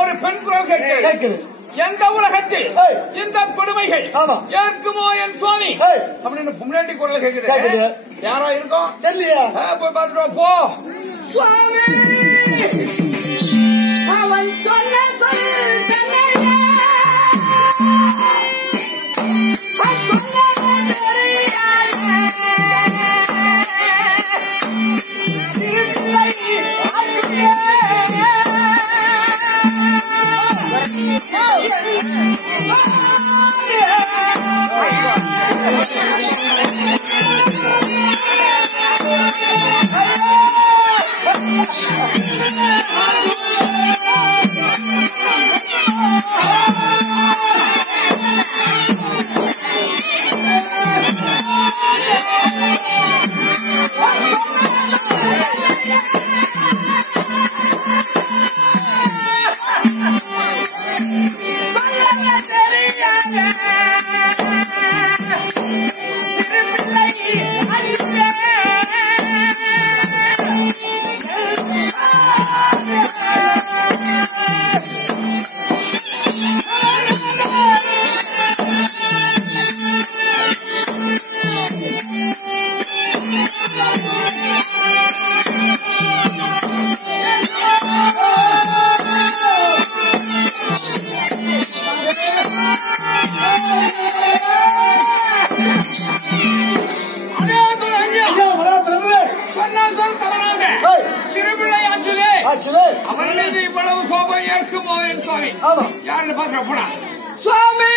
ஒரு பெண் குரல் கேட்குது. எந்த உலகத்தில் இந்த கொடுமைகள் ஏற்குமோ என் சுவாமி அப்படின்னு முன்னாடி குரல் கேக்குது. யாரா இருக்கும் தெரியலையா? போய் பார்த்துட்டு போ. சுவாமி அவன் சொன்ன அவன் மீது இவ்வளவு கோபம் ஏற்குமோ என் சுவாமி? யாருன்னு பாக்குற போனா சுவாமி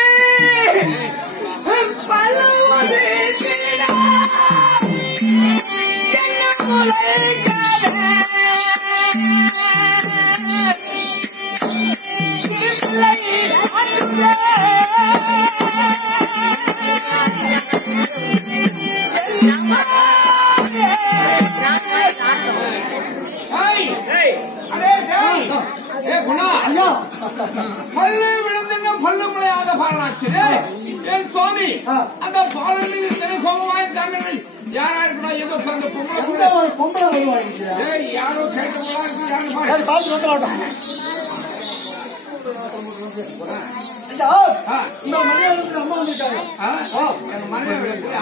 பல்லு விழுந்துன்னா பல்லு முளையாத பாலனாச்சு என் சுவாமி. அந்த பாலன் மீது சரி கோபமாய் தாங்கள் யாரா இருக்கணும்? ஏதோ அந்த பொம்பளை யாரோ கேட்டு பார்த்து வந்துடலாம். அம்மா வந்துட்டாங்க.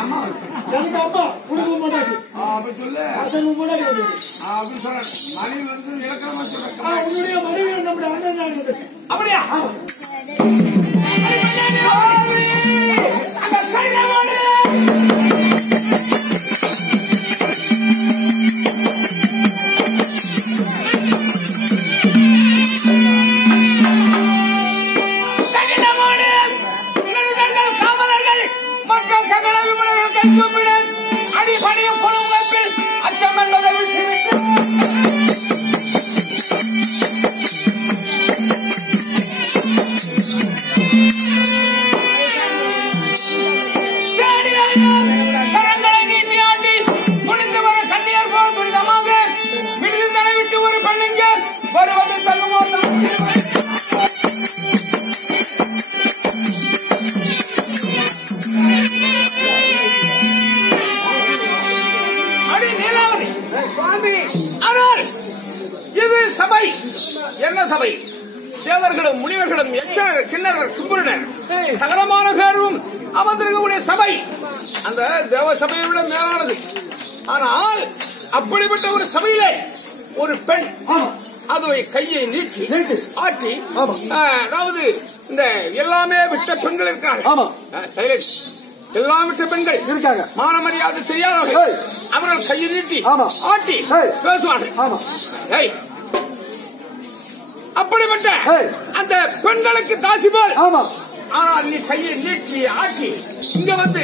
அம்மா எனக்கு அம்மா குடும்ப மாட்டாது அப்படி சொல்லு. முன்னாடி அப்படி சொல்ல மனைவி வந்து இலக்கணமா சொல்ல உன்னுடைய மனைவி நம்முடைய அண்ணன் அப்படியா? இது சபை என்ன சபை? தேவர்களும் முனிவர்களும் யட்சணர் கிண்ணறர் கும்புரனர் சகலமான பேரும் அமர்ந்திருக்கக்கூடிய சபை. அந்த தேவ சபையை விட மேலானது. ஆனால் அப்படிப்பட்ட ஒரு சபையிலே ஒரு பெண் அது கையை நீட்டி ஆட்டி, அதாவது இந்த எல்லாமே விட்ட பெண்கள் இருக்கிறார்கள். எல்லாம் விட்ட பெண்கள் இருக்காங்க. மான மரியாதை தெரியாதவர்கள். அவர்கள் கையை நீட்டி ஆட்டி பேசுவார்கள். அப்படிப்பட்ட அந்த பெண்களுக்கு தாசி போல். ஆனால் நீ கையை நீட்டி ஆட்டி இங்க வந்து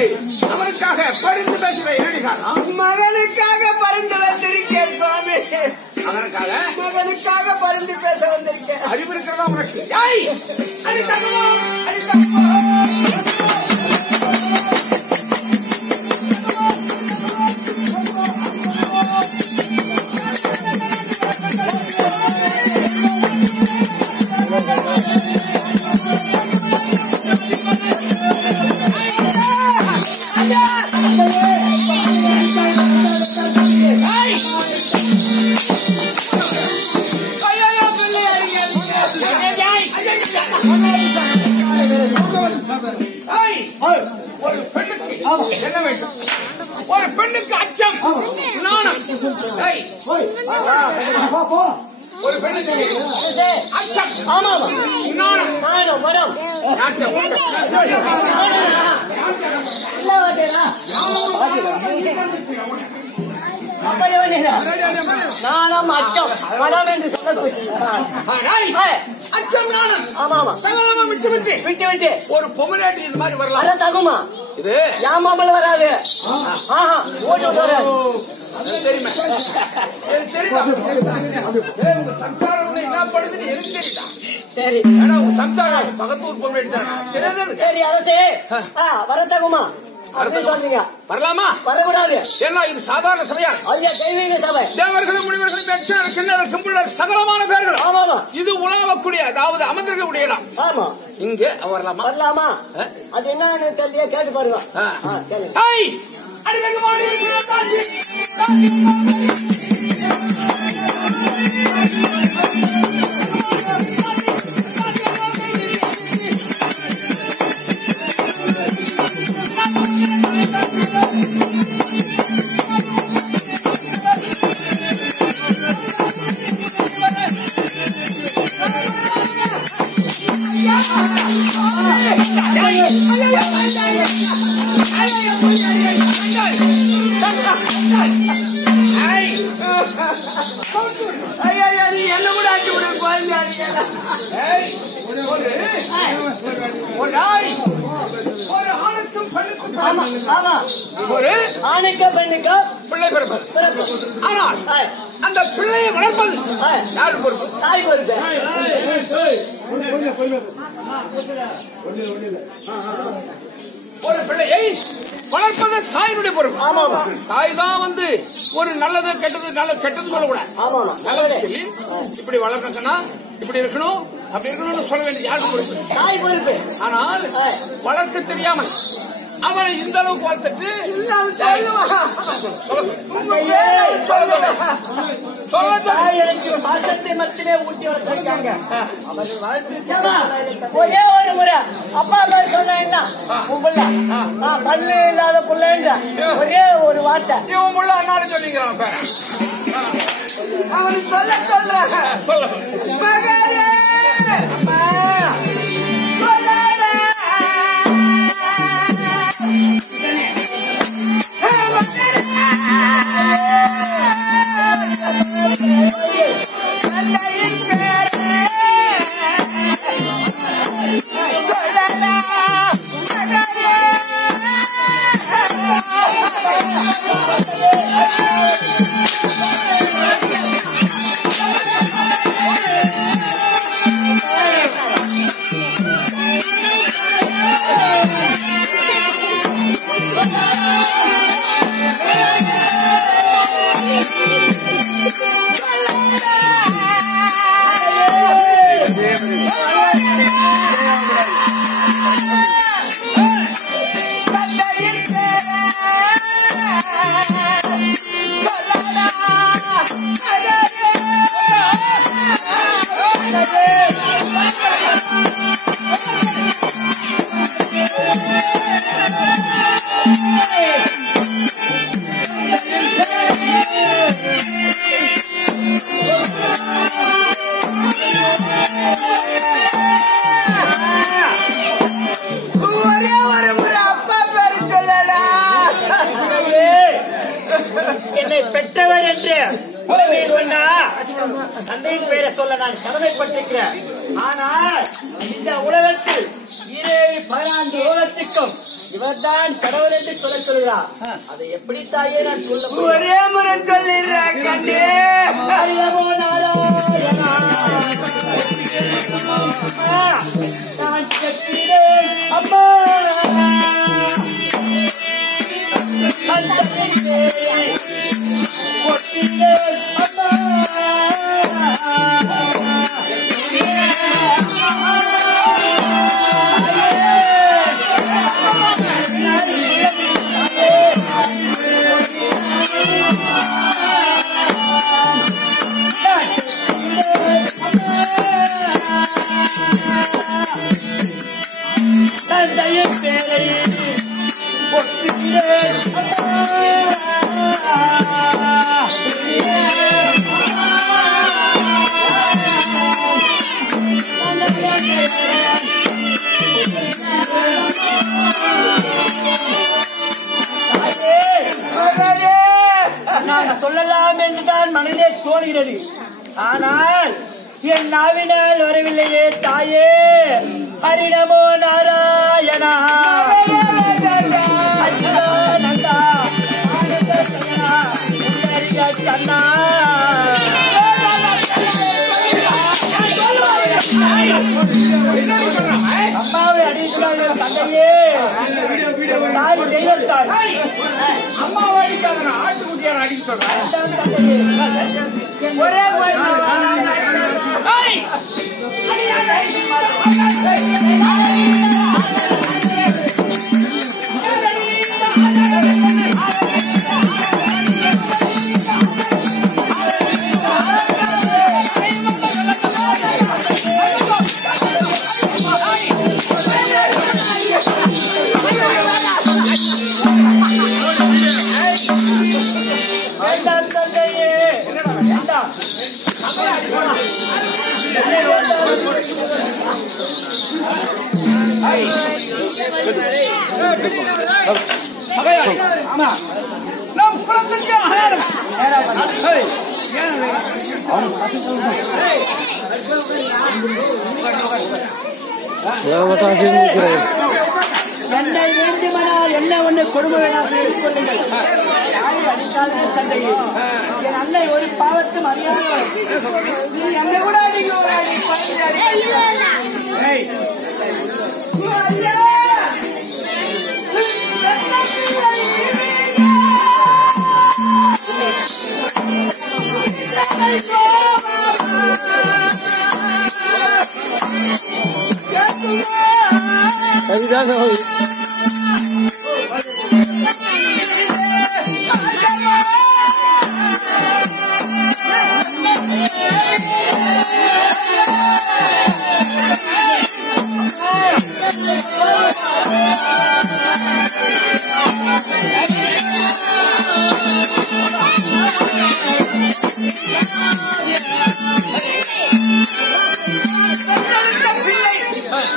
அவருக்காக பரிந்து பேசுகிற என்னடிக்காரன்? மகனுக்காக பரிந்து வந்திருக்கேன் சுவாமி. மகனுக்காக பரிந்து பேச வந்திருக்கேன். அறிவு இருக்கிறதா உனக்கு? ஒரு பெண்ணுக்கு என்ன வேண்டும்? ஒரு பெண்ணுக்கு அச்சம், நாணம். ஒரு பெண்ணுக்கு அச்சம், நாணம், நாட்டம். நானும் அச்சம் மனம் என்று சொல்லக்கூடிய அச்சம், நாணம். விட்டு விட்டு ஒரு பொம்மநாட்டி இது மாதிரி வரலாம். தகுமா இது யாமாமல் வராது. ஓட்டு வராது. தெரியுமா? தெரியுமா? உங்க சம்சாரம் என்ன படுதுன்னு எனக்கு தெரியுதா? சரி, உங்க சம்சாரம் பக்கத்தூர் பொம்மநாட்டி தான் தெரியாது. சரி அரசே, வர தகுமா சொல்றீங்க? வரலாமா? வரக்கூடாது. ஏன்னா இது சாதாரண சபையா? ஐயா, தெய்வீக சபை. தேவர்களும் முனிவர்களும் கிண்ணறர் கும்பலர் சகலமான பேர்கள். ஆமாமா. இது உலகக்கூடிய, அதாவது அமர்ந்திருக்கக்கூடிய இடம். ஆமா. இங்க வரலாமா? வரலாமா? அது என்னன்னு தெரியல, கேட்டு பாருங்க. என்ன கூட ஆக்கி விட ஒரு ஆணுக்கும் பெண்ணுக்கும் ஒரு ஆணுக்கு பெண்ணுக்கு பிள்ளை பிறப்பது. ஆனால் அந்த பிள்ளையை வளர்ப்பது யாரு பொறுப்பு? தாய் பொறுப்பு. ஒரு பிள்ளையை வளர்ப்பது தாயினுடைய பொறுப்பு. ஆமா. தாய் தான் வந்து ஒரு நல்லது கெட்டது, நல்லது கெட்டது சொல்லக்கூடாது. ஆமா. நல்லது சொல்லி இப்படி வளர்க்கணும்னா இப்படி இருக்கணும், அப்படி இருக்கணும்னு சொல்ல வேண்டிய யாருக்கு பொறுப்பு? தாய் பொறுப்பு. ஆனால் வளர்க்க தெரியாமல் அவரை இந்த அளவுக்கு வளர்த்துட்டு மாற்றத்தை மட்டுமே ஊட்டி வளர்த்திருக்காங்க. ஒரே ஒரு முறை அப்பா பேர் சொன்ன என்ன உங்கள பல்லு இல்லாத புள்ள ஒரே ஒரு வார்த்தை இவன் முள்ள அண்ணாடு சொல்லிக்கிறான். அவன் சொல்ல என்னை பெற்றவர் என்று தந்தையின் பெயரை சொல்ல நான் கடமைப்பட்டிருக்கிறேன். ஆனால் இந்த உலகத்தில் 14 உலகத்துக்கும் இவர்தான் கடவுள் என்று சொல்கிறார். அதை எப்படி தாயே நான் சொல்ல? ஒரே முறை சொல்லிடுறேன் கண்ணே. நான் செக்கிறேன் அம்மா. தந்தையின் பேரை நான் சொல்லலாம் என்றுதான் மனதிலே தோணுகிறது. ஆனால் என் நாவினால் வரவில்லையே தாயே. ஹரிநமோ நாராயணா நந்தா கண்ணா அம்மாவை அடிக்கிறார்கள் தந்தையே. தாய் தெய்வத்தாய் அம்மாவை அடிக்காத ஆட்டுக்குட்டியான அடிக்க சொல்றேன். ஒரே நம் குலத்துக்கு ஆயிரம் என்னை வேண்டுமானால் என்ன ஒண்ணு கொடுமை வேணாம் செய்து கொள்ளுங்கள். யாரை அடித்தாலே தந்தையே. என் அன்னை ஒரு பாவத்தும் அறியாதவர். நீ என்னை கூட அடிக்க ஒரு அடி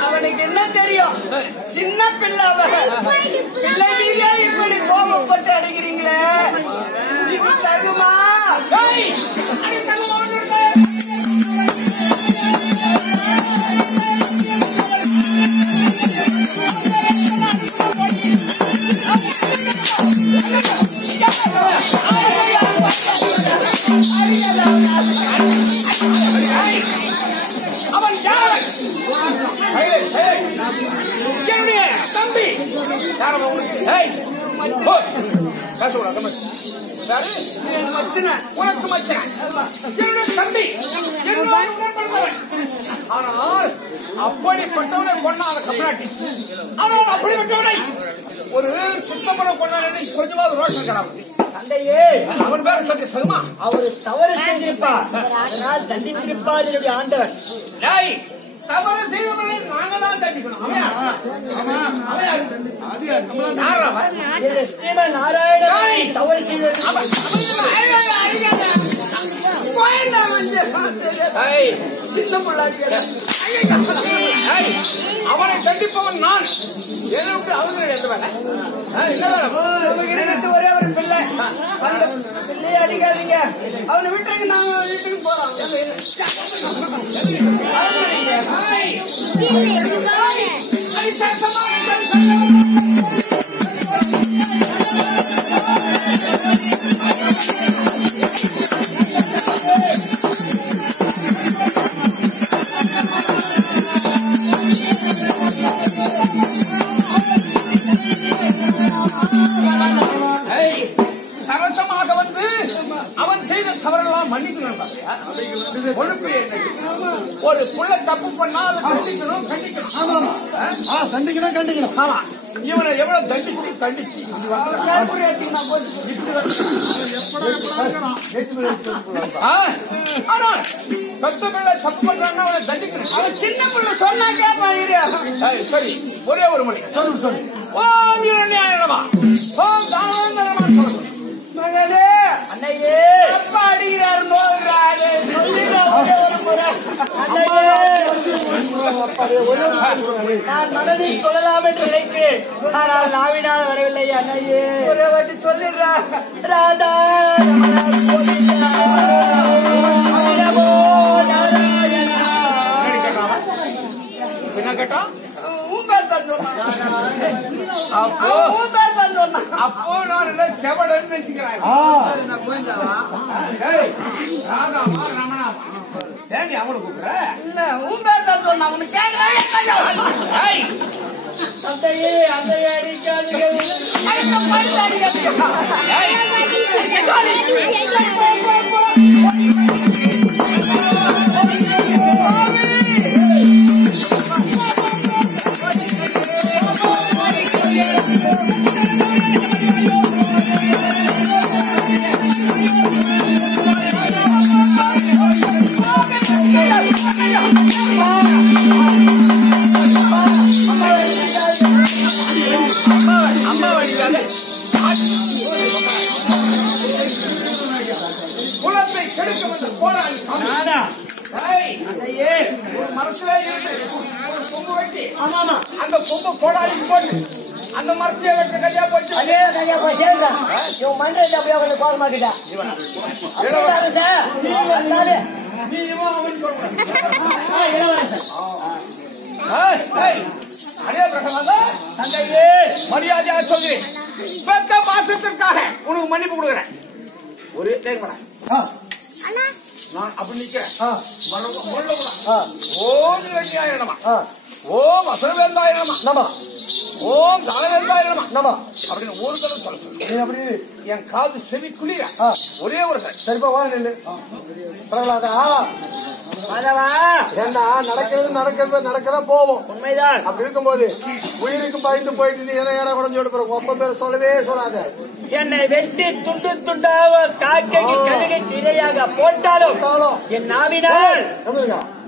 அவனுக்கு என்ன தெரியும்? சின்ன பிள்ளை பிள்ளை மீதே இப்படி கோபம் பட்டு அடிக்கிறீங்களே, இது தகுமா? அவன் யார்? என்னுடைய தம்பி. உனக்கு மச்சன் என்னுடைய தம்பி. ஆனால் அப்படிப்பட்டவனை கொண்டாத கம்னாட்டி. ஆனால் அப்படிப்பட்டவனை ஒரு சுத்தமான கொண்டாட கொஞ்சமாவது ரோஷன் கிடாது. தந்தையே, அவன் பேர சொல்லி தகுமா? அவர் தவறு செய்திருப்பார், அதனால் தண்டித்திருப்பார் என்னுடைய ஆண்டவன். தவறு செய்தவர்களை நாங்க தான் தண்டிக்கணும். ஸ்ரீமன் நாராயணன் தவறு செய்தவர். சின்ன அவனை தண்டிப்பவன் நான். என்னை விட்டு அவர்கள் ஒரே ஒரு பிள்ளை, அந்த பிள்ளையை அடிக்காதீங்க. அவனை வீட்டுக்கு நாங்க வீட்டுக்கு போறோம். சரசமாக வந்து அவன் செய்த தவறெல்லாம் மன்னிக்கணும். ஒழுப்பு ஒரு புள்ள தப்பு பண்ணா அதை கண்டிக்கணும். கண்டிக்கணும். ஆமா, இவனை எவ்வளவு தண்டிச்சு ஆனால் பெத்த பிள்ளை தப்பு பண்றான்னா அவனை தண்டிக்கணும். அவன் சின்ன பிள்ளை சொன்னா கேட்பாங்க. சரி, ஒரே ஒரு மணி சொல்லு. ஓம் இரண்யாய நம ஓம் தானவந்தனமா சொல்லணும். மகனே அன்னையே அப்பா அடிக்கிறார் நோகிறாரு நான் மனதில் சொல்லலாம் என்று நினைக்கிறேன். ஆனால் நாவினால் வரவில்லை. அன்னையே ஒரே வாட்டி சொல்லிடுறா. ராதா ரமண கோவிந்தா நமோ நாராயணா. என்ன கேட்டோம்? அப்போ நான் என்ன செவடன்னு நினைச்சுக்கிறேன். ராதாமா ரமணாமா ஏங்க அவனை கூப்பிடுற? அந்தையே அந்தையே அடிக்காதீர்கள். அம்மா வழிக்காத குலத்தை கெடுக்க வந்த போராளி நானா? ஏய், அந்தையே ஒரு மரத்துல இருக்கு ஒரு கொம்பு வெட்டி அந்த கொம்பு கோடாலிக்கு போட்டு அந்த மரத்தையே வெட்ட கையா போச்சு. அதே கையா போய் சேர்ந்தா இவன் மண்டையில அப்படியே கொஞ்சம் போட மாட்டேன். நீ இவன் அவன் சொல்றான். இளவரசன் அதே பிரகலாதா தந்தையே மரியாதையா சொல்லி பெத்த மாசத்திற்காக உனக்கு மன்னிப்பு கொடுக்குறேன். ஒரு நான் அப்படி நிக்கிறேன். ஓம் இரண்யாய நம ஓம் அசுரவேந்தாய நம ஓம் தானவேந்தாய நம அப்படின்னு ஒரு தடவை சொல்ல சொல்லு. அப்படி என் காது செவி குளிர ஒரே ஒரு சரிப்பா வா நெல்லு பிரகலாதா. ஏன்னா நடக்கிறத போவோம். உண்மைதான். அப்படி இருக்கும்போது உயிருக்கு பயந்து போயிட்டு ஏன்னா குறைஞ்சோடு பிறகு ஒப்ப பேர் சொல்லவே சொல்லாத. என்னை வெட்டி துண்டு துண்டாக காக்கைக்கு கழுகை இரையாக போட்டாலும் என் நாவினால்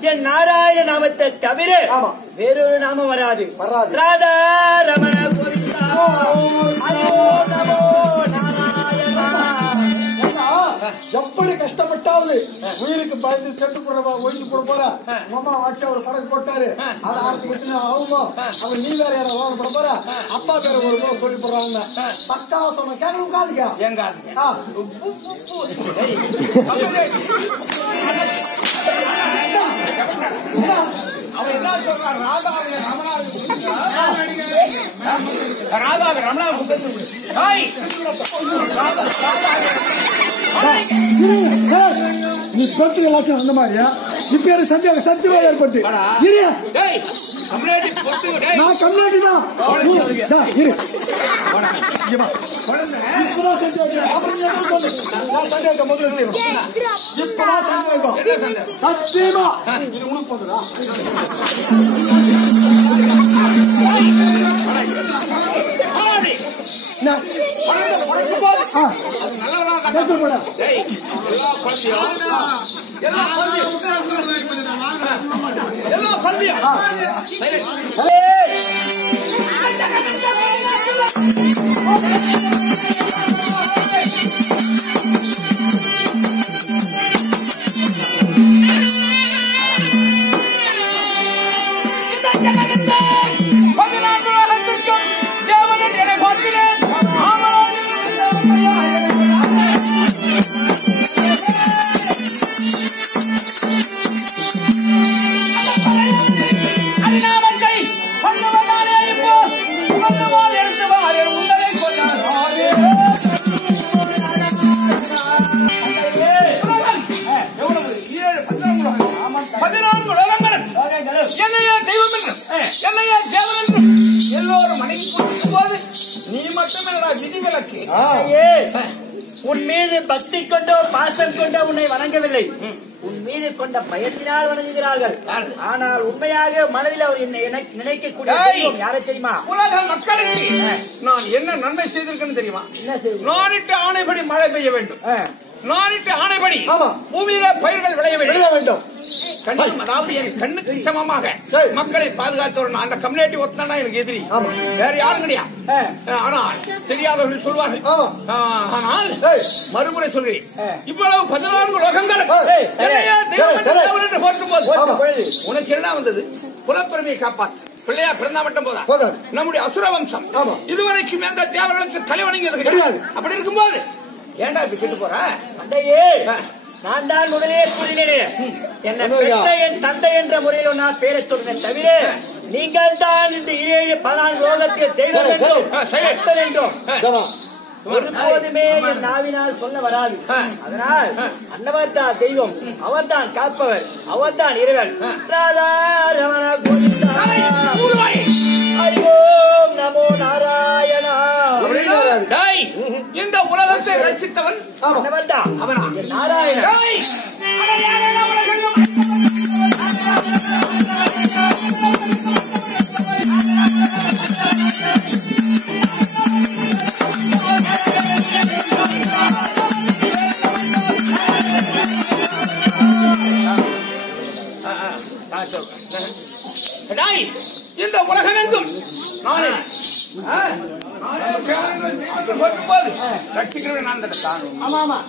என் நாராயண நாமத்தை தவிர வேறொரு நாமம் வராது. ராதா ரமண கோவிந்தா நமோ நாராயணா. எப்படி கஷ்டப்பட்டாவது உயிருக்கு பயந்து செத்து ஒழிஞ்சு போட போற மாமா வாட்சி அவர் படகு போட்டாரு. அதை ஆரம்பிச்சு ஆகுமோ அவன் நீ வேற யாரும் வாங்க போட போற அப்பா பேர ஒரு முறை சொல்லி போடுறாங்க. பக்காவா சொன்ன கேட்கணும் காதுக்கா எங்க அவன் என்ன சொல்றான்? ராதாவை ரமணாவுக்கு நீ பத்து எல்லாத்தையும் அந்த மாதிரியா இப்ப சத்தியமா ஏற்படுத்து. நான் கம்நாட்டி தான் சத்தியமா இது உனக்கு போதுதா? எல்லோரும் மனைவி போது நீ மட்டும் விதிவிலக்கு. உன் மீது பக்தி கொண்டோ பாசம் கொண்டோ உன்னை வணங்கவில்லை. உன் மீது கொண்ட பயத்தினால் வணங்குகிறார்கள். ஆனால் உண்மையாக மனதில் அவர் என்னை நினைக்கக்கூடிய யாரை தெரியுமா? உலக மக்களுக்கு நான் என்ன நன்மை செய்திருக்கேன்னு தெரியுமா? என்ன செய்ய? நானிட்டு ஆணைப்படி மழை பெய்ய வேண்டும். நானிட்டு ஆணைப்படி பூமியில பயிர்கள் விளைய வேண்டும். கண்ணம் அதாவது என் கண்ணுக்கு சமமாக மக்களை பாதுகாத்து வரணும். அந்த கம்யூனிட்டி ஒத்தனா எனக்கு எதிரி, வேற யாரும் கிடையாது. ஆனால் தெரியாதவர்கள் சொல்வார்கள். ஆனால் மறுமுறை சொல்கிறேன், இவ்வளவு 14 உலகங்கள் என்று போற்றும் போது உனக்கு என்ன வந்தது? குலப்பெருமையை காப்பாற்று. பிள்ளையா பிறந்தா மட்டும் போதா, நம்முடைய அசுர வம்சம் இதுவரைக்கும் எந்த தேவர்களுக்கு தலைவணங்கியது கிடையாது. அப்படி இருக்கும்போது ஏண்டா இப்படி கேட்டு போற? நான் தான் முதலே கூறினேன், என்ன பெற்ற என் தந்தை என்ற முறையில் நான் பேரை சொன்னேன் தவிர, நீங்கள் தான் இந்த 14 லோகத்தில் தெய்வம் என்றும் ஒருபோதுமே என் நாவினால் சொல்ல வராது. அதனால் அன்னவர் தான் தெய்வம், அவர் தான் காப்பவர், அவர் தான் இறைவன். ஹரிஓம் நமோ நாராயணா. இந்த உலகத்தை ரட்சித்தவன் அன்னவர் தான், அவனா நாராயணன். இந்த உலகமெங்கும் நானே ரட்சிக்கிறேன். நான் தான். ஆமா ஆமா.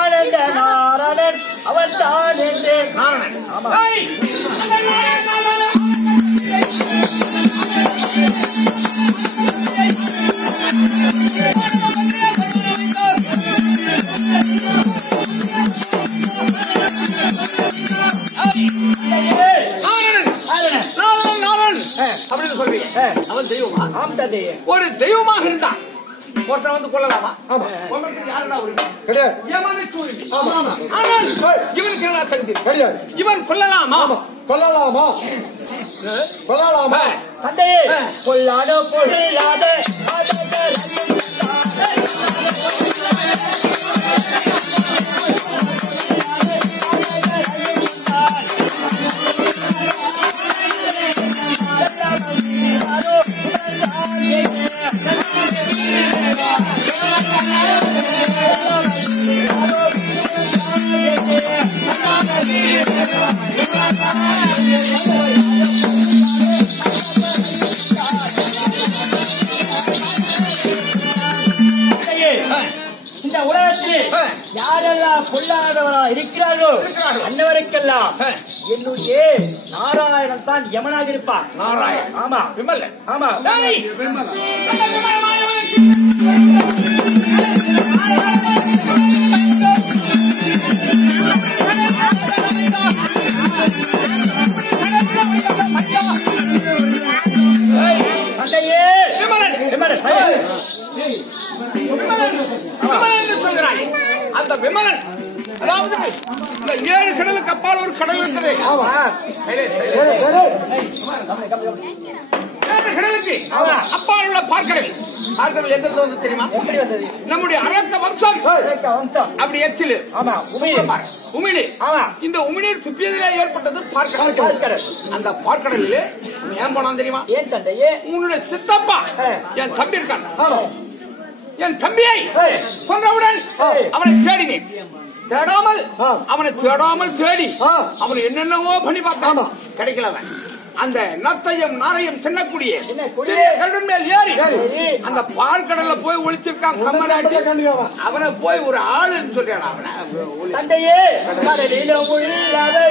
ஆனந்த நாராயணன் அவன் தான் என்று அப்படின்னு சொல்றீங்க. அவன் தெய்வமா? ஒரு தெய்வமாக இருந்தான் ஒருத்தன் வந்து கொள்ளலாமா? யாருடா உரிமை? கிடையாது. ஆனால் இவனுக்கு என்ன தகுதி கிடையாது. இவன் கொள்ளலாமா? கொள்ளலாமா? கொள்ளலாமா? தந்தையே கொள்ளாத கொள்ளாத இந்த உலகத்தில் யாரெல்லாம் பொல்லாதவரா இருக்கிறார்களோ அன்னவருக்கெல்லாம் என்னுடைய நாராயணன் தான் யமனாக இருப்பார். நாராயணன். ஆமா விமல். ஆமா. தந்தையே விமலன் விமலன் சொல்கிறாய். அந்த விமலன் அதாவது இந்த 7 கடலுக்கு அப்பால் ஒரு கடல் இருக்குது. 7 கடலுக்கு அப்பால் உள்ள பார்க்கடல். பார்க்கடல் எங்கிருந்து வந்து தெரியுமா? எப்படி வந்தது? நம்முடைய அரக்க வம்சம். அப்படி எச்சிலு. ஆமா உமிழி. ஆமா. இந்த உமிழீர் துப்பியதிலே ஏற்பட்டது பார்க்கடல். அந்த பார்க்கடலிலே ஏன் போனான் தெரியுமா? ஏன் தந்தையே? உன்னுடைய சித்தப்பா என் தம்பி இருக்கான். என் தம்பியை கொன்றவுடன் அவனை தேடினேன். தேடாமல் அவனை தேடாமல் தேடி அவனை என்னென்னவோ பண்ணி பார்த்தான். கிடைக்கல. அவன் அந்த நத்தையும் நாரையும் தின்னக்கூடிய கடல் மேல் ஏறி அந்த பார்க்கடல்ல போய் ஒளிச்சிருக்கான். கம்மனாட்டி அவனை போய் ஒரு ஆளுன்னு சொல்றான். அவனை தந்தையே கடலில உள்ளவை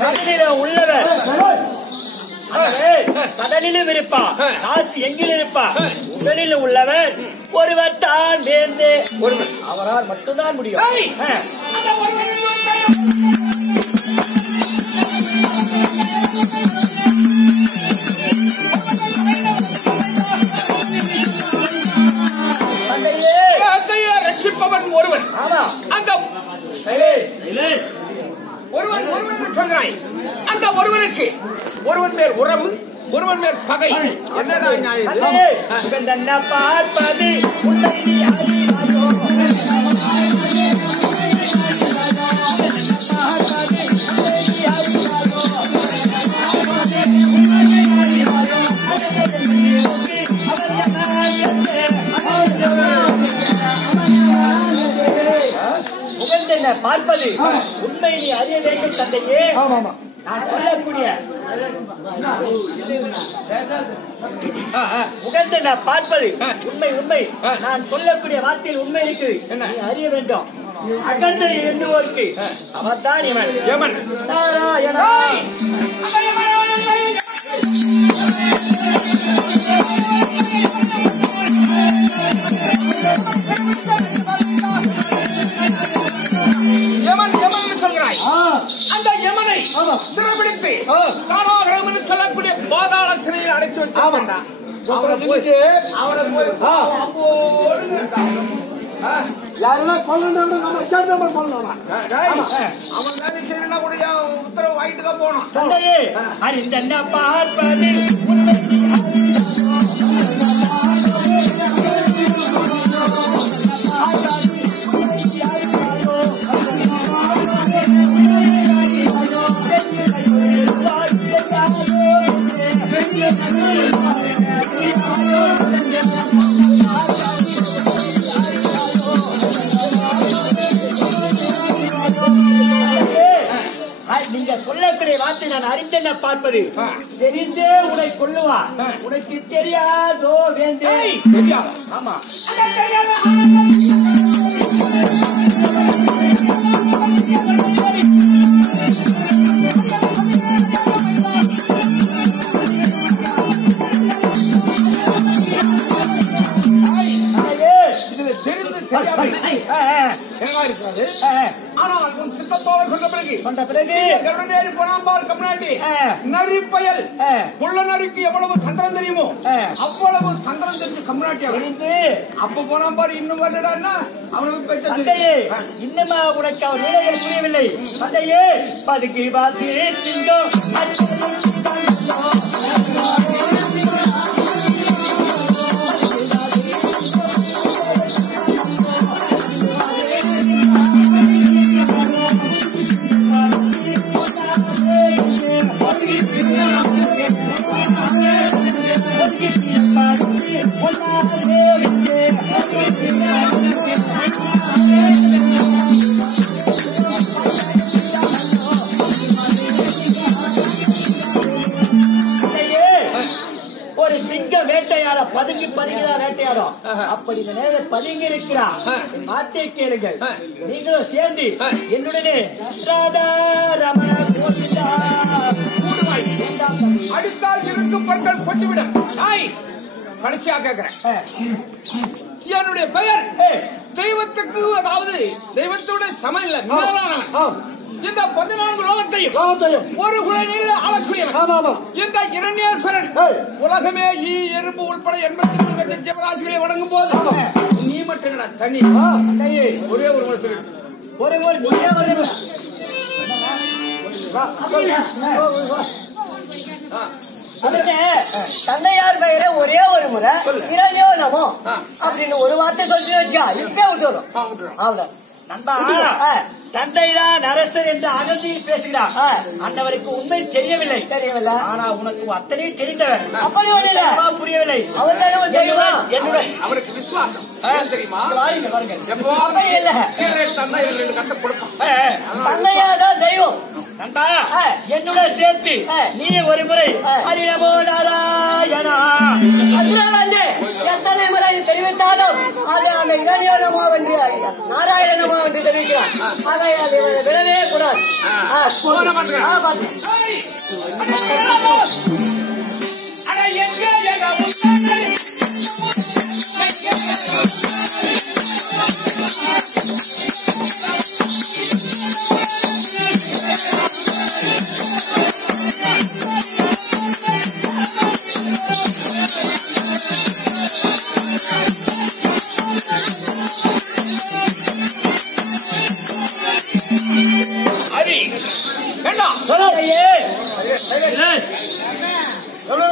கடலில உள்ளவர் கடலிலும் இருப்பா, காசு எங்கிலும் இருப்பா. உங்களில் உள்ளவர் ஒருவர் தான் வேந்து, ஒருவர் அவரால் மட்டும்தான் முடியும். ரட்சிப்பவன் ஒருவன். அந்த அந்த ஒருவனுக்கு ஒருவன் மேல் உறவு, ஒருவன் மேல் பகை. என்னடா நியாயம்? பார்ப்பது பார்ப்பது உண்மை நீ அறிய வேண்டும் தந்தையே. நான் சொல்லக்கூடிய முகத்தை நான் பார்ப்பது உண்மை, உண்மை. நான் சொல்லக்கூடிய வார்த்தையில் உண்மை இருக்கு, நீ அறிய வேண்டும். அகந்தை எண்ணுவோருக்கு அவர் தான் யமன். சொல்கிறாய். அந்த யமனை சிறைபிடித்து சொல்லக்கூடிய பாதாள சிறையில் அடைச்சு வச்சிருக்கா. உத்தரவு வாங்கிட்டு தான் போனோம். அறிந்த பார்ப்பது நீங்க சொல்லக்கூடிய வார்த்தை நான் அறிந்தென்ன பார்ப்பது. தெரிந்தே உன்னை கொள்ளுவா, உனக்கு தெரியாதோ வேந்தே? தெரியாது. ஆமா, சொன்ன பிறகு கருடேறி போனாம்பார் கம்நாட்டி நரிப்பயல் கொள்ள நரிக்கு எவ்வளவு தந்திரம் தெரியுமோ அவ்வளவு தந்திரம் தெரிஞ்சு கம்நாட்டி அறிந்து அப்ப போனாம்பார். இன்னும் வரலடா அவனுக்கு தந்தையே, இன்னமா உனக்கு அவர் நிலைகள் புரியவில்லை. தந்தையே, பதுக்கி பார்த்து சிங்கம் பதுங்கி பதுங்கிதான் வேட்டையாடும். அப்படி இந்த நேரம் பதுங்கி இருக்கிறான். வார்த்தை கேளுங்கள். நீங்களும் சேர்ந்து என்னுடனே ரமண அடித்தால் இருக்கும் பொருட்கள் கொண்டுவிடும். கடைசியா கேட்கிறேன், என்னுடைய பெயர் தெய்வத்துக்கு, அதாவது தெய்வத்தோட சமம் இல்ல, இந்த 14 லோகத்தையும் ஒரு குலையில் ஆளக்கூடியவன் இந்த இரண்யேஸ்வரன். உலகமே ஈ எறும்பு உள்பட 83 ஜீவராசிகளை வணங்கும் போது நீ மட்டும் தண்ணி ஒரே ஒரு தந்தையார் பெயரை ஒரே ஒரு முறை இரணியோ நமோ அப்படின்னு ஒரு வார்த்தை சொல்லி வச்சா இப்பே விட்டுரும். அவ்வளவு தந்தைதான் அரசர் என்று அகதியில் பேசுகிறார். அன்னவருக்கு உண்மை தெரியவில்லை. ஆனா உனக்கு அத்தனை தெரிந்தவர். அப்படி ஒண்ணு புரியவில்லை. அவர் தெரியுமா? என்னுடைய அவருக்கு விசுவாசம் தெரியுமா? தந்தையாதான் தெய்வம். என்னுடைய சேர்த்து நீ ஒரு முறை ஹரிநமோ நாராயணா வந்து எத்தனை முறை தெரிவித்தாலும் அது அந்த இரணியோ நமோ என்று நாராயண நமோ என்று தெரிவிக்கிறார். ஆகையால் இவரை விடவே கூடாது.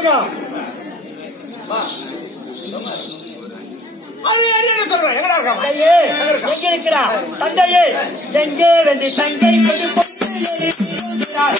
சொல்றான். அது யாரு என்ன சொல்றேன்? எங்கடா இருக்கான்? தந்தையே எங்க இருக்கிறார்? தந்தையே எங்கே வென்று தங்கை கொண்டு போகிறார்?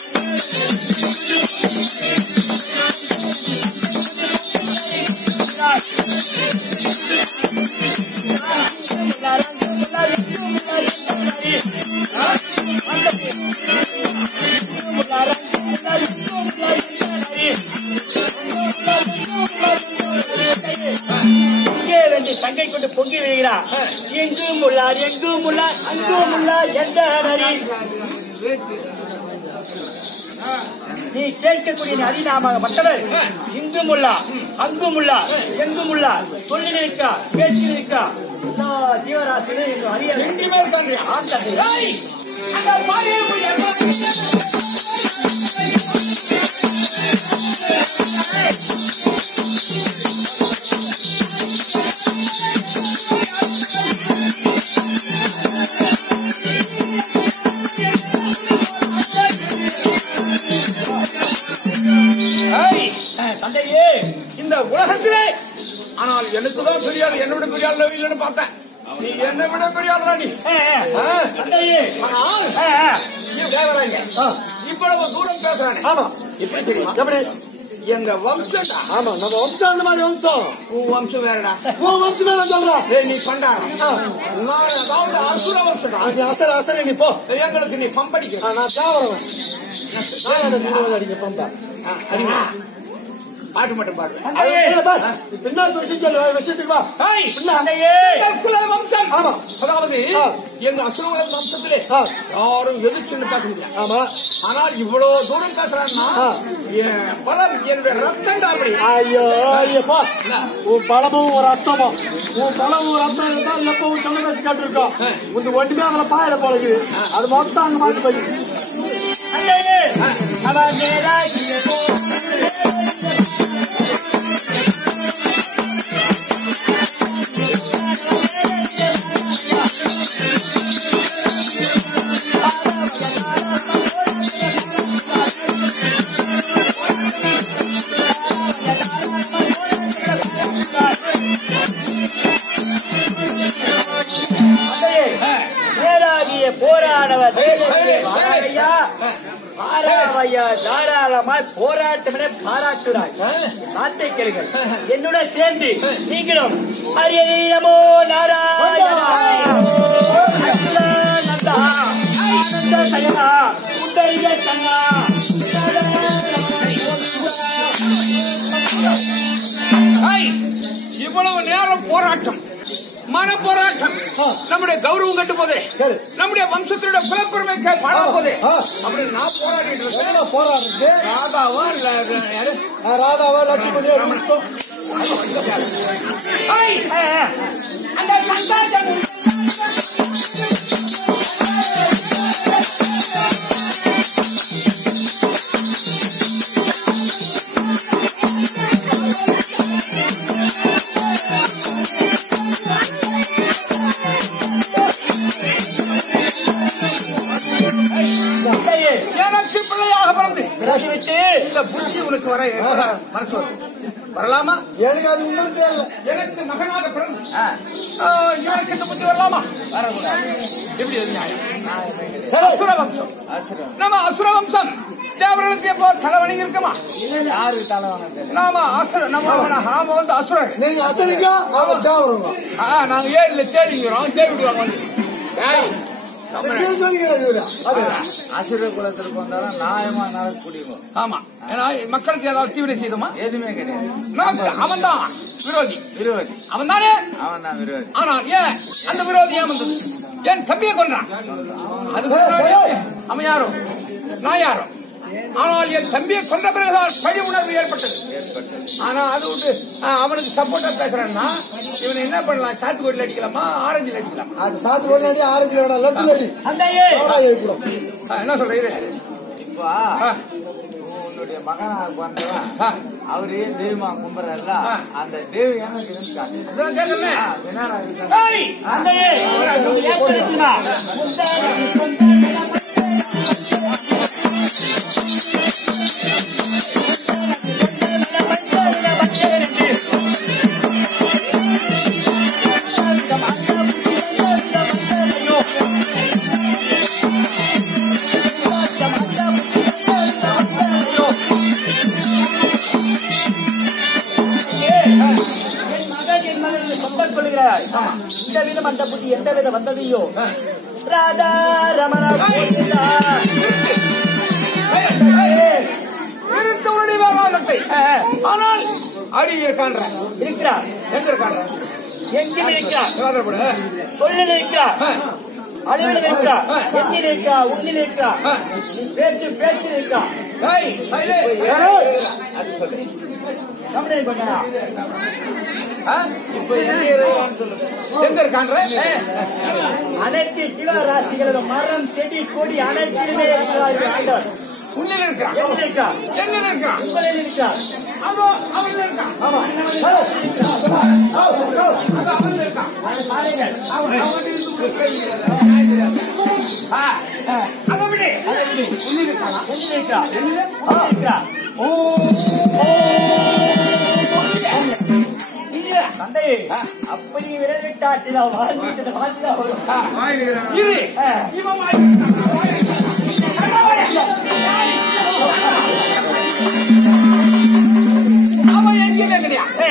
இங்கே வென்று தங்கை கொண்டு பொங்கி விழுகிறார். எங்கும் உள்ளார் எங்கும் உள்ளார் அங்கும் உள்ளார் எந்த நரி? நீ கேட்கக்கூடிய அறிநாமப்பட்டவர் இங்கும் உள்ளா அங்கும் உள்ளா எங்கும் உள்ளா சொல்லில் இருக்கா பேச்சில் இருக்கா எல்லா ஜீவராசியும் என்று அறிய எங்கேயுமே இருக்காங்க. ஆண் தந்தை. ஏய், அந்த பாலியல் தந்தையே இந்த உலகத்திலே ஆனால் எனக்குதான் பெரிய ஆள், என்னை விட பெரிய ஆள் இல்லைன்னு பார்த்தேன். நீ என்னை விட பெரிய ஆள் நீ. தந்தையே ஆனால் தேவராங்க இவ்வளவு தூரம் பேசுறானே. ஆமா. எப்படி தெரியுமா? எப்படி? எங்க வம்சம்டா. ஆமா, நம்ம வம்சம் அந்த மாதிரி வம்சம். உன் வம்சம் வேறடா. உன் வம்சமே நான் சொல்றேன். ஏய், நீ பண்டாடா. நான் அதாவது அசுர வம்சம்டா. நீ அசர நீ போ. எங்களுக்கு நீ பம்படிக்க. நான் தேவரவன். நான் அடிக்க பம்பா. பாட்டு மட்டும் பாடு. என்ன விஷயத்துக்கு வா. குல வம்சம். ஆமா. அதாவது எங்க அசுர வம்சத்திலே யாரும் எதிர்ச்சுன்னு பேச முடியாது. ஆமா. ஆனால் இவ்வளவு தூரம் பேசுறான்னா பலம் என்னுடைய ரத்தம் அப்படி. ஐயோ ஐயப்பா, உன் பலமும் ஒரு அர்த்தமும் உன் பலம் ஒரு அர்த்தம் இருந்தால் எப்பவும் சொல்ல பேசி காட்டிருக்கோம். உங்க ஒன்றுமே அதில் பாயில போலது. அது மொத்தம் அங்க மாட்டி போய் போராடவர் தாராளமாய் போராட்டமே பாராட்டுறாய். வார்த்தை கேளுங்கள். என்னுடன் சேர்ந்து நீங்களும் ஹரியமோ நாராயணா நந்தா ஆனந்த சயனா உண்டரிய கண்ணா இவ்வளவு நேரம் போராட்டம், மன போராட்டம், நம்முடைய கௌரவம் கட்டு போதே, நம்முடைய வம்சத்தினுடைய பிறப்புரிமை பாட போதே அப்படி நான் போராடிட்டு போராடுறது. ராதாவா லட்சுமணி எனக்கு பிள்ளையாக பிறந்து இந்த புத்தி உனக்கு வர மனசு வரலாமா? எனக்கு அது இன்னும் தெரியல. எனக்கு மகனாக பிறந்து இவனுக்கு இந்த புத்தி வரலாமா? எப்படி நியாயம்? அசுர வம்சம், நம்ம அசுர வம்சம் தேவர்களுக்கு எப்போ தலைவணி இருக்குமா? யாருக்கு தலைவணம்? நாம வந்து அசுரன். நீங்க அசரிங்க தேவருங்க. நாங்க ஏழுல தேடிக்கிறோம். தேடிடுவாங்க வந்து அசுர குலத்திற்கு வந்தாலும் நியாயமா நடக்கக்கூடியவங்க. ஆமா. ஏன்னா மக்களுக்கு ஏதாவது தீவிர செய்தோமா? எதுவுமே கிடையாது. அவன் தான் விரோதி. அவன் தானே விரோதி. ஆனா ஏன் அந்த விரோதி ஏன் வந்தது? என் தம்பியை கொன்றான். அது அவன் யாரும் நான் யாரும். ஆனால் என் தம்பியை கொன்ற பிறகுதான் பழி உணர்வு ஏற்பட்டது. ஆனா அது விட்டு அவனுக்கு சப்போர்ட்டா பேசுறான்னா இவன் என்ன பண்ணலாம்? சாத்துக்குடியில் அடிக்கலாமா, ஆரஞ்சில் அடிக்கலாமா? அது சாத்துக்குடி அடி, ஆரஞ்சு வேணா, லட்டு அடி. என்ன சொல்ற? இப்ப உன்னுடைய மகனாக வந்தவன் அவரே தெய்வமா கும்புறல்ல, அந்த தேவி எனக்கு என் மகன் என்று சொந்தம் கொள்கிறாய். இந்த விதம் அந்த புத்தி எந்த விதம் வந்ததையோ ராதா ரமணா ஆனால் அருகே காண்ற இருக்கிறார். எங்க இருக்காங்க? எங்கில் இருக்கிறார்? சொல்லில் இருக்கிறார். அளவில் இருக்கிறார். எங்கில் இருக்கிறார்? உன்னில் இருக்கிறார். பேச்சு பேச்சு இருக்கிறார். எங்க இருக்கான்ற? அனைத்து ஜீவராசிகளும் மரம் செடி கொடி அனைத்திலுமே இருக்கிறார். ஆண்டவர் உன்னில் இருக்கிறார். எங்கில் இருக்கிறார்? எங்க இருக்கிறான்? உங்களில் இருக்கிறார். அதோ அவன் இருக்கான். ஆமா அவன் இருக்கான். பாருங்கள். அதை விடு. உன்னில் இருக்கிறார். எங்கில் இருக்கிறார்? இருக்கிறார். தந்தை அப்படி விரலிட்டாட்டினா வாழ்ந்துட்டு வாழ்ந்தா வரும். இரு. இவன் அவன் எங்கே கிடையாது.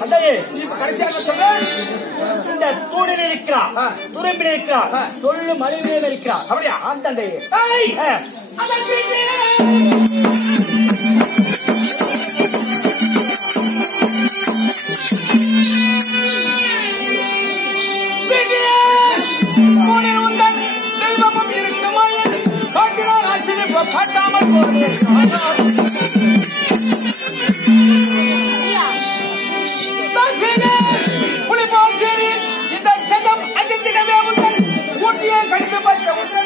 தந்தையே இப்ப கடைசியாக சொல்ல இந்த தூணில் இருக்கிறான். துரும்பில் இருக்கிறான். சொல்லும் அழிவிலே இருக்கிறான். அப்படியா? ஆண் தந்தையே தெய்வமும் இருக்குமா காட்டினால் ஆச்சரியம் காட்டாமல் போகிறேன். புலிபால் சரி இந்த சதம் அஜத்திடவே உங்கள் ஊட்டியை கடித்து பார்த்த உடனே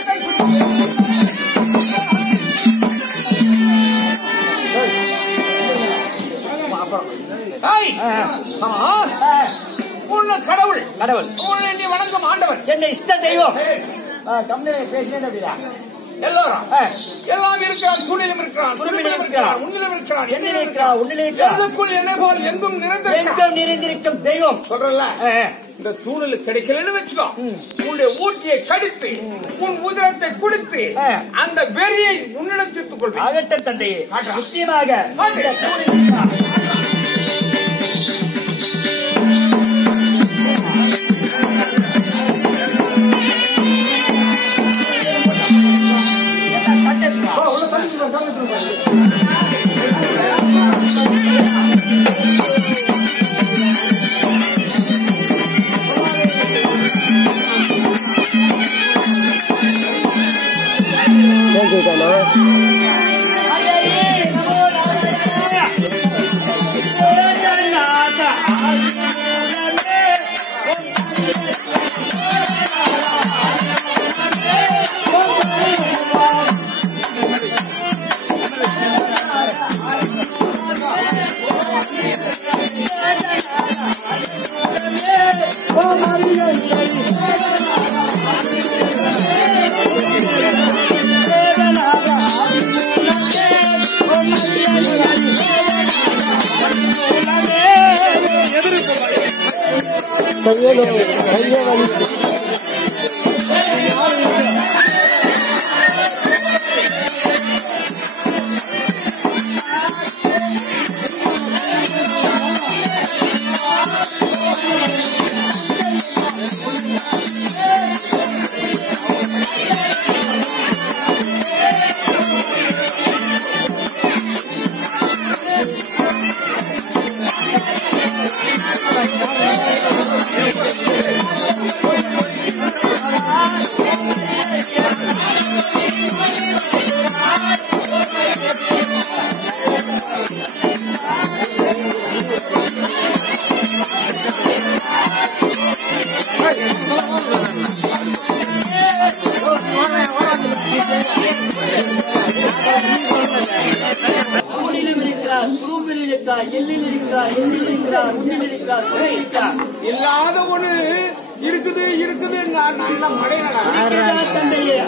உன்ன கடவுள் கடவுள் உன்னை நீ வணங்கும் ஆண்டவன் என்ன இஷ்ட தெய்வம். கம்மியா பேசினேன் அப்படியா? எல்லாரும் எல்லாம் இருக்கிறான். துணிலும் இருக்கிறான். துரும்பிலும் இருக்கிறான். உன்னிலும் இருக்கிறான். என்னில் இருக்கிறான். உன்னில் இருக்கிறான். எதுக்குள் என்ன போல் எங்கும் நிறைந்திருக்கிறான். எங்கும் நிறைந்திருக்கும் தெய்வம் சொல்றல. இந்த சூழல் கிடைக்கலன்னு வச்சுக்கோ, உன்னுடைய ஊட்டியை கடித்து உன் உதிரத்தை குடித்து அந்த வெறியை உன்னிடம் தீர்த்துக் கொள்வேன். ஆகட்டும் தந்தையே. காட்டுறா. நிச்சயமாக இந்த தூணில் இருக்கிறான். இல்லாத ஒண்ணு இருக்குது இருக்குது நல்ல மழை தந்தையே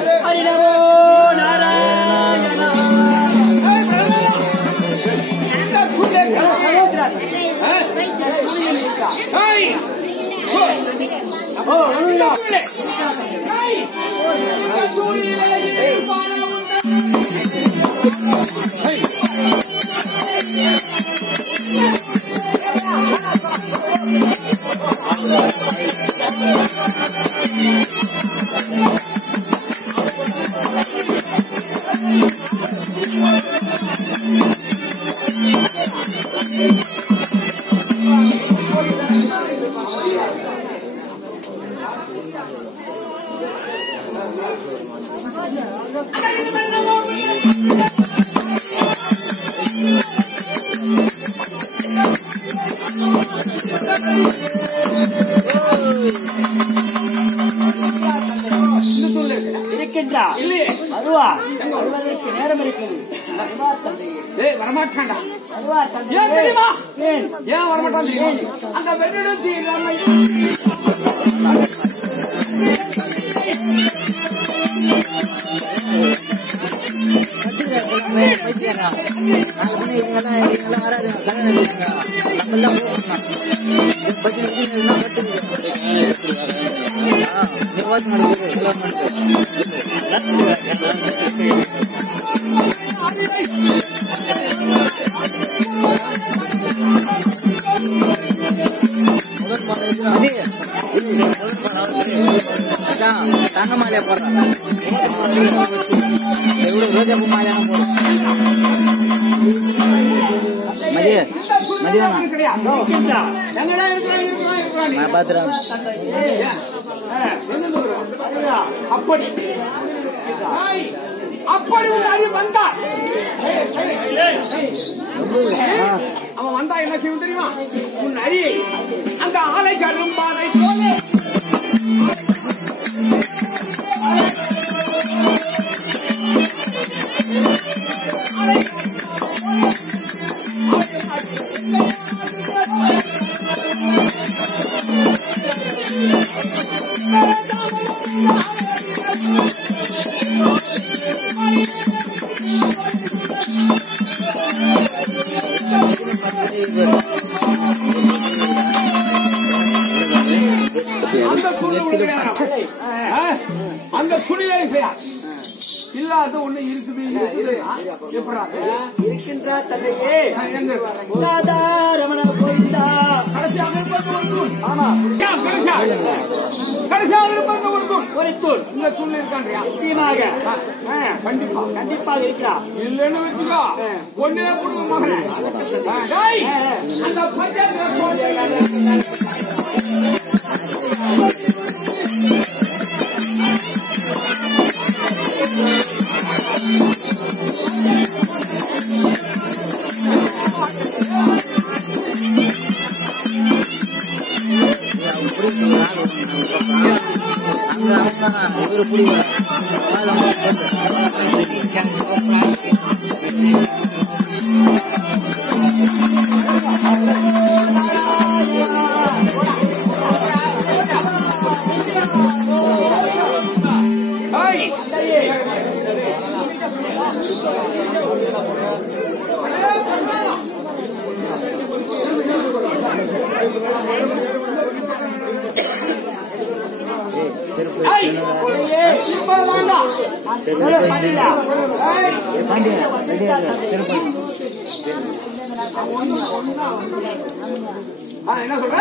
இருக்கின்றா வருவா வருவதற்கு நேரம் இருக்கிறது. வரமாட்டான்டா. வருவா தந்தை. ஏன் தெரியுமா? ஏன் ஏன் வரமாட்டான் தெரியுமா? அந்த வெற்றிடத்தி நம்மை தங்க மாலையா போடுறான் ரோஜா பூ மாலையா போடுறோம். மதியானம் பாத்துறேன். அப்படி அப்படி ஒரு அறிவு வந்தான். அவன் வந்தா என்ன செய்யும் தெரியுமா? உன் அரியை அந்த ஆலை கரும்பாதை போல அந்த துணிவே இல்லாத ஒண்ணு இருக்குது. இருக்கின்றா தந்தையே. ரமண கோவிந்தா. ஆமா கடைசியாக இருப்பது ஒரு தூள். இந்த சூழ்நிலை இருக்கான்றியா? நிச்சயமாக கண்டிப்பா கண்டிப்பாக இருக்கிறா. இல்லன்னு வச்சுக்கோ ஒன்னே குடும்ப மகன் அந்த என்ன சொல்ற?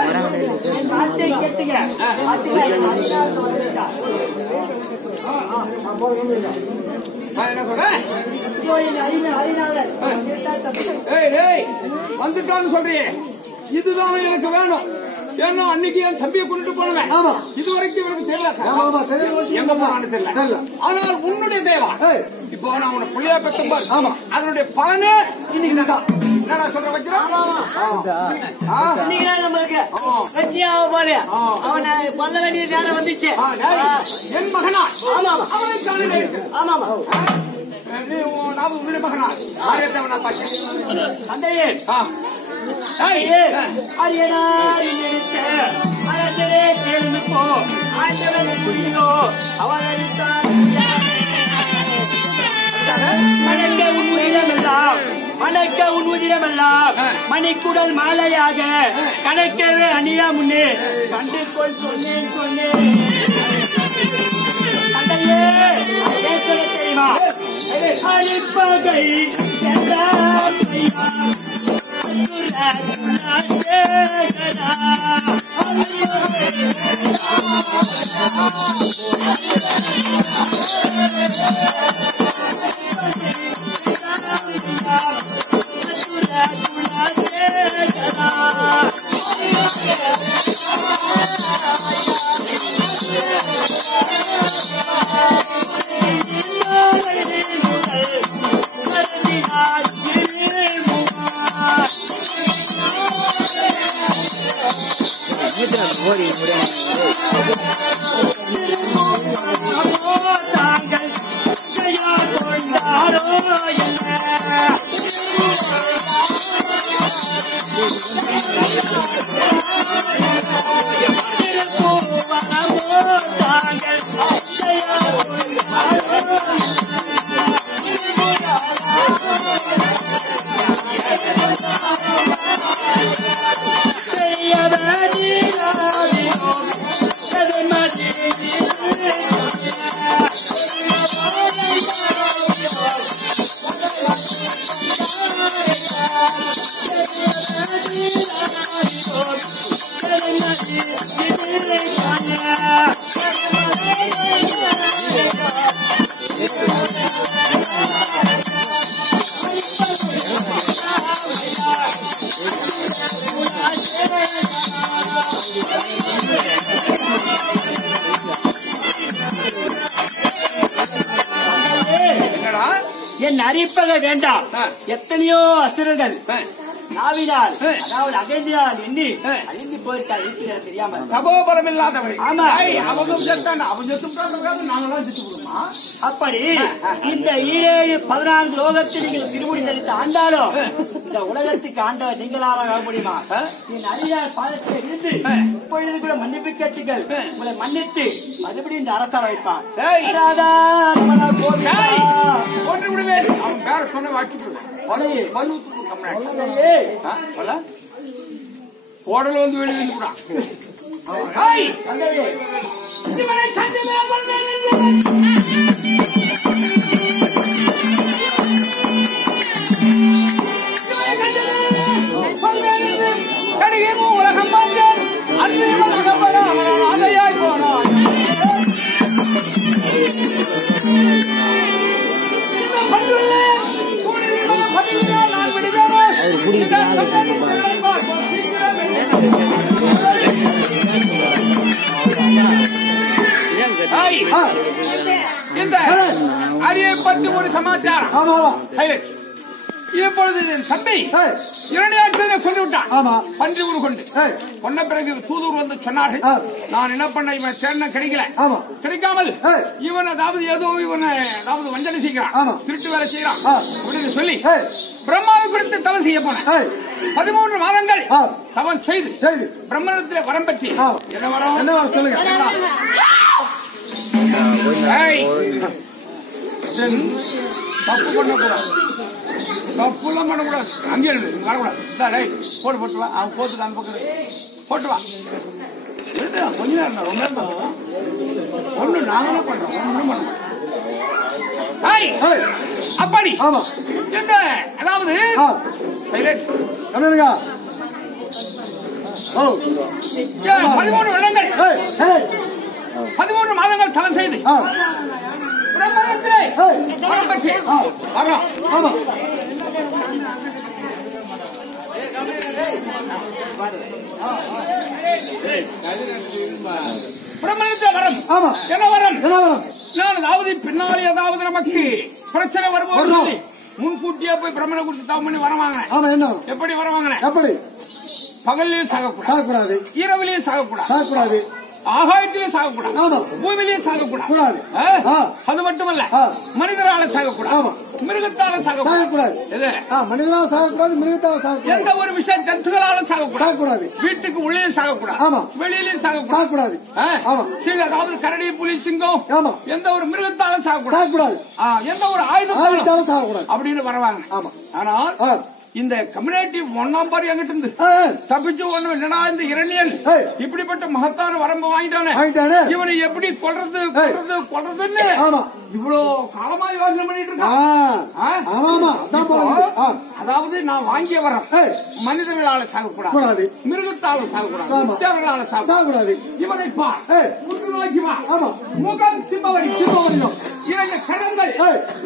வந்துட்டான்னு சொல்றியே, இதுதான் எனக்கு வேணும். ஏன்னா அன்னைக்கு என் தம்பியை கொண்டுட்டு போனவன் இது வரைக்கும் இவனுக்கு தெரியல, எங்க போனான்னு தெரியல. ஆனால் உன்னுடைய தேவா இப்போ நான் உன்னை புள்ளியா பெற்றும்பார். அதனுடைய பலனே இன்னைக்கு தான். என்ன சொல்ற வைக்கிறோம்? நம்மளுக்கு வெற்றியாக போது அவனை பண்ண வேண்டிய நேரம் வந்துச்சு. என் மகனா? அவனை காணல. ஆமாமா உன்னுடைய மகனா? ஆரியத்தவனா பார்க்க தந்தையே மணக்க உன் உதிரமெல்லாம் மணிக்குடல் மாலையாக கணக்கவே அணியா முன்னே கண்டு கொள் சொன்னேன். தந்தையே தெரியுமா? அழிப்பகை தாங்கள் கொண்டாரோ தாங்கள் என் அரிப்பக வேண்டாம். எத்தனையோ அசுரர்கள் நாவினால் அதாவது அகழ்ந்தினால் எண்ணி அழிந்து போயிருக்கார் இருக்கிறார் தெரியாம தபோபரம் இல்லாதவரை. ஆமா. அவனும் செத்தான், அவன் செத்துட்டான், நாங்களாம் செத்து விடுமா? அப்படி இந்த 14 லோகத்தில் நீங்கள் திருமுடி தரித்து ஆண்டாலும் இந்த உலகத்துக்கு ஆண்டவர் நீங்களாக ஆக முடியுமா? என் அரியார் பாதத்தை இருந்து இப்பொழுது கூட மன்னிப்பு கேட்டுகள் உங்களை மன்னித்து மறுபடியும் இந்த அரசால வைப்பான். ராதா ரமணா கோவிந்தா. ஒன்று விடுவேன், அவன் பேர சொன்ன வாட்சி கோடல் வந்து வெளியே கடிகமும் உலகம் வந்தேன் அன்றையும் அதையாய் போனான். நான் விடுவேன் இந்த அரியை பற்றி ஒரு சமாச்சாரம். இப்பொழுது என் தம்பி இரண்டையாற்றனை கொண்டு விட்டான். பன்றி ஊர் கொண்டு கொண்ட பிறகு தூதூர் வந்து சொன்னார்கள். நான் என்ன பண்ண, இவன் தேடின கிடைக்கல. கிடைக்காமல் இவன் அதாவது ஏதோ இவனை அதாவது வஞ்சனை செய்கிறான், திருட்டு வேலை செய்யறான் அப்படின்னு சொல்லி பிரம்மாவை குறித்து தவம் செய்ய போன 13 மாதங்கள் தவம் செய்து பிரம்மணத்தில் வரம் பெற்றி என்ன வரம் சொல்லுங்க. தப்பு பண்ணக்கூடாது, தப்புலாம் பண்ணக்கூடாது. அங்கே வரக்கூடாது. போட்டு போட்டு வா, அவன் போட்டுக்கு அந்த பக்கம் போட்டு வா. கொஞ்ச நேரம் ரொம்ப ஒண்ணு நாங்களும் பண்றோம், ஒன்றும் பண்ண அப்படி இந்த அதாவது 13 வருடங்கள் 13 மாதங்கள் தவம் செய்து பிரம்மணத்திலே வரம் பெற்று வரோம். பிரம்மணத்தை வரம் என்ன வரம்? நான் அதாவது பின்னாலே ஏதாவது நமக்கு பிரச்சனை வரும்போது முன்கூட்டியே போய் பிரம்மனை குறித்து தவம் பண்ணி வரவாங்க. எப்படி வரவாங்க? எப்படி? பகல்லையும் சாகக்கூடாது, இரவிலையும் சாகக்கூடாது, ஆகாயத்திலே சாகக்கூடாது, பூமியிலேயே சாகக்கூடாது. அது மட்டுமல்ல, மனிதரால சாகக்கூடாது, மிருகத்தால சாகக்கூடாது, மனிதனால சாகக்கூடாது, மிருகத்தால சாகக்கூடாது, எந்த ஒரு விஷயம் ஜந்துகளால சாகக்கூடாது, வீட்டுக்கு உள்ளே சாகக்கூடாது, வெளியிலேயும் சாகக்கூடாது, அதாவது கரடி, புலி, சிங்கம் எந்த ஒரு மிருகத்தாலும் சாகக்கூடாது, எந்த ஒரு ஆயுதத்தாலும் சாகக்கூடாது அப்படின்னு வரவாங்க. ஆனால் இந்த கம்யூனிட்டி ஒன்னாம் பாரு என்கிட்ட இருந்து தப்பிச்சு ஒண்ணு என்னடா இந்த இரணியன் இப்படிப்பட்ட மகத்தான வரம்பு வாங்கிட்டானே இவனை எப்படி கொள்றதுன்னு இவ்வளவு காலமா யோசனை பண்ணிட்டு இருக்கான். அதாவது நான் வாங்கிய வரம் மனிதர்களால சாகக்கூடாது, மிருகத்தால சாகக்கூடாது, சாகக்கூடாது. இவனை முகம் சிம்மவரி இரண்டு கரங்கள்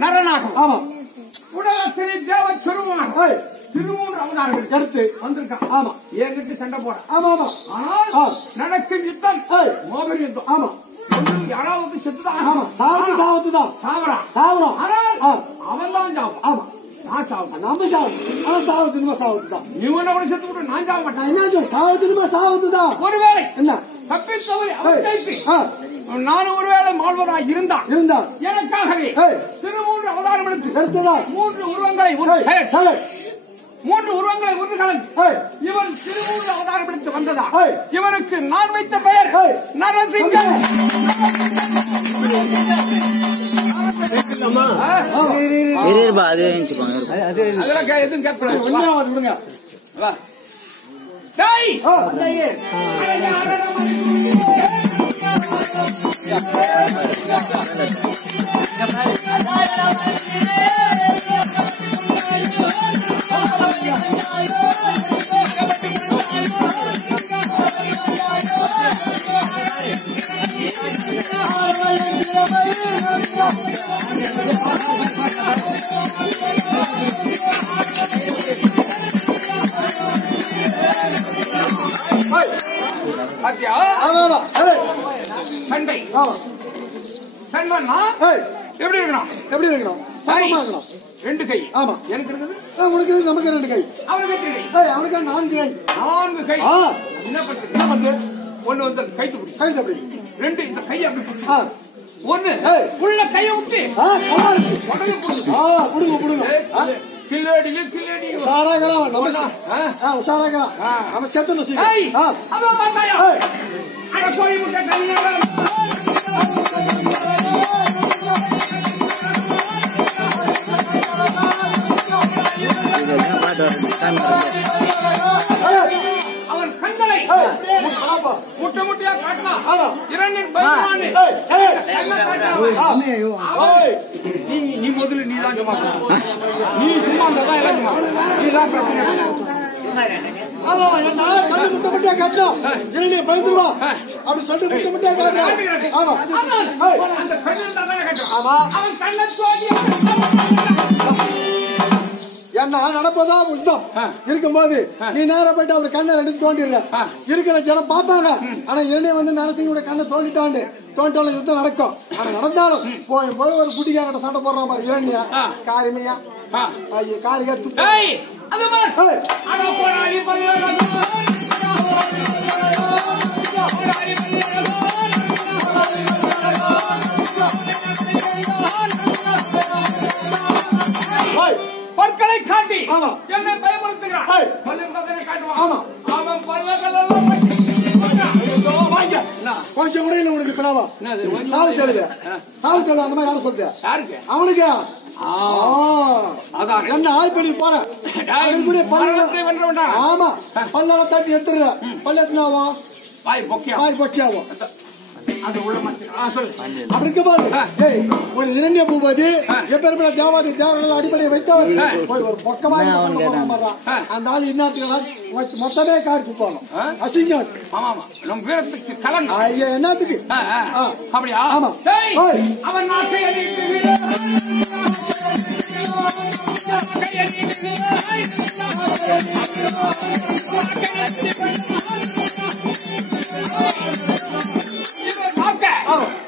நரநாகம் உலகத்திலே தேவ சொருவான் திருமூன்று அவதாரங்கள் எடுத்து வந்திருக்கான். ஆமா என்கிட்ட சண்டை போட. ஆமா ஆனால் நடக்கும் யுத்தம் மோகரி யுத்தம். ஆமா யாராவது செத்துதான். ஆமா சாவத்துதான் சாவறான். ஆனால் அவன் தான் சாவும். ஆமா நான் சாவும், நம்ம சாவும். ஆனா சாவத்துமா சாவத்துதான். இவன் அவனை செத்து விட்டு நான் சாவ மாட்டேன். என்ன சாவத்துமா சாவத்துதான். ஒருவேளை என்ன தப்பித்தவரை நானும் ஒருவேளை மாழ்வராக இருந்தான் எனக்காகவே திருமூன்று அவதாரம் எடுத்ததால் மூன்று உருவங்களை ஒன்று கலந்து இவன் திருமூன்று அவதாரம் எடுத்து வந்ததா இவனுக்கு நான் வைத்த பெயர் நரசிங்கம். எதுவும் கேட்கக்கூடாது. சண்டை எப்படி இருக்கணும்? ரெண்டு கை. ஆமா எனக்கு இருக்குது, உனக்கு நமக்கு ரெண்டு கை, அவனுக்கு 4 கை. 4 கை. என்ன பண்றது? ஒண்ணு வந்து கைத்து ரெண்டு இந்த கையை அப்படி ஒண்ணு உள்ள கையை விட்டு அவன் கண்களை முட்டை முட்டையா காட்டினா நீ முதல்ல நீதான் சும்மா நீ சும்மா இருந்தாதான் நீதான் பிரச்சனை. முட்டை முட்டையா காட்டணும் பயந்துருவா அப்படி சொல்லிட்டு முட்டை முட்டையா காட்டணும். என்ன நடப்பதா யுத்தம் இருக்கும்போது நீ நேரம் போயிட்டு அவர் கண்ணை எடுத்து தோண்டிடுற இருக்கிற ஜனம் பாப்பாங்க. ஆனா என்னைய வந்து நரசிங்கோட கண்ணை தோண்டிட்டாலும் யுத்தம் நடக்கும். ஆனா நடந்தாலும் போய் ஒரு குட்டிக்காக சண்டை போடுறான் பாரு இரண்யா காரிமையா காரிகா பற்களை காட்டி என்னை பயமுறுத்துகிறான். கொஞ்சம் கூட இல்ல உனக்கு பிறவா சாவு தெளிவு அந்த மாதிரி யாரும் சொல்லுது அவனுக்கு என்ன ஆய் பண்ணி போற ஆமா பல்லால தட்டி எடுத்துடுற பல்லா பாய் பொக்கியாவும் ஒரு இரண்ய பூபதி எப்பேற்பட்ட தேவாதி தேவர்கள் அடிப்படையை வைத்தவர் ஒரு பக்கமாக அந்த ஆள் இன்னத்துக்கு மொத்தமே காரிச்சு போகணும் அசிங்கம். நம் வீரத்துக்கு கலங்க என்னத்துக்கு அப்படியா? ஆமா அவன் நாட்டை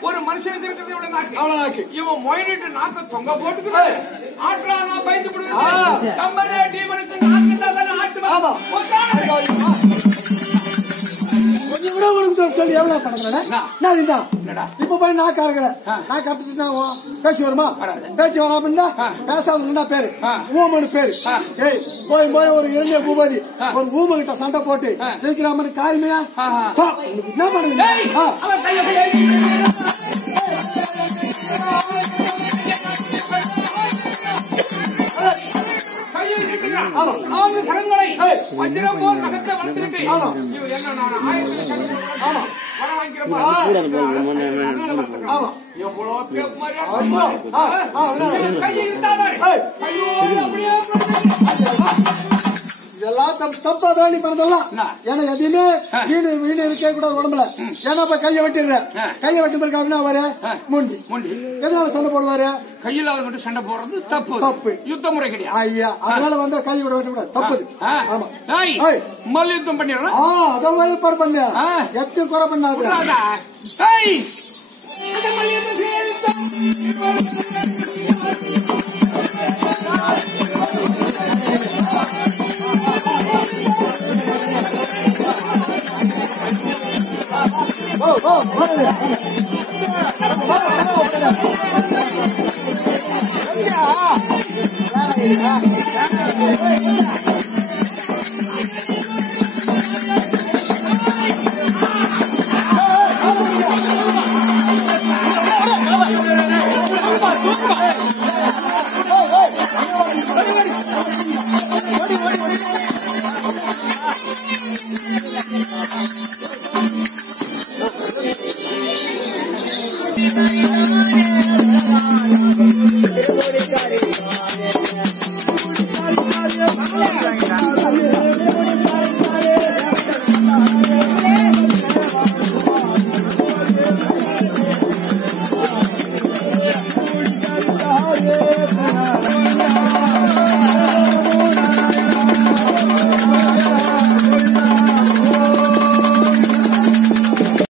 ஒரு மனுஷனுக்கு இருக்கிறது இவ்வளவு நாக்கு அவ்வளவு நாக்கு இவன் மொயிட்டு நாக்க தொங்க போட்டுக்கிறான். ஆட்டா நான் பயந்து விடுவேன் கம்பரே டீமனுக்கு நாக்கு தான் ஆட்டு கொஞ்சம் கூட உனக்கு சொல்லி எவ்வளவு பண்றேன் இப்ப போய் நான் கறக்குறேன் நான் கறந்துட்டு பேசி வருமா பேச்சு வரா அப்படின்னா பேசாதுன்னா பேரு ஊமனு பேரு போய் போய் ஒரு இரண்டிய பூபதி ஒரு ஊம கிட்ட சண்டை போட்டு இருக்கிறாமனு காரியமையா என்ன பண்ணுங்க கையை நீட்டுகிறான். 4 கரங்களை வஜ்ரம் போல் நகத்தை வளர்த்துக்கிட்டு இவர் என்ன நான் 1000 கரங்களை வர வாங்கிக்கிறப்பா எவ்வளவு பேப் மாதிரி கையை இருந்தாலும் கையோடு அப்படியே இதெல்லாம் தப்பாதான் நீ பண்ணதெல்லாம். ஏன்னா எதுவுமே வீடு இருக்க கூடாது உடம்புல. ஏன்னா இப்ப கையை வெட்டிடுறேன். கையை வெட்டி பிறகு அப்படின்னா அவரு முண்டி எதனால சண்டை போடுவாரு? கையில் அதை மட்டும் சண்டை போடுறது தப்பு. யுத்த முறை கிடையாது. ஐயா அதனால வந்து கையை விட வெட்டக்கூடாது. தப்புது. மல்யுத்தம் பண்ணிடுறேன். அதான் ஏற்பாடு பண்ண எத்தையும் குறை பண்ணாது. Thank you.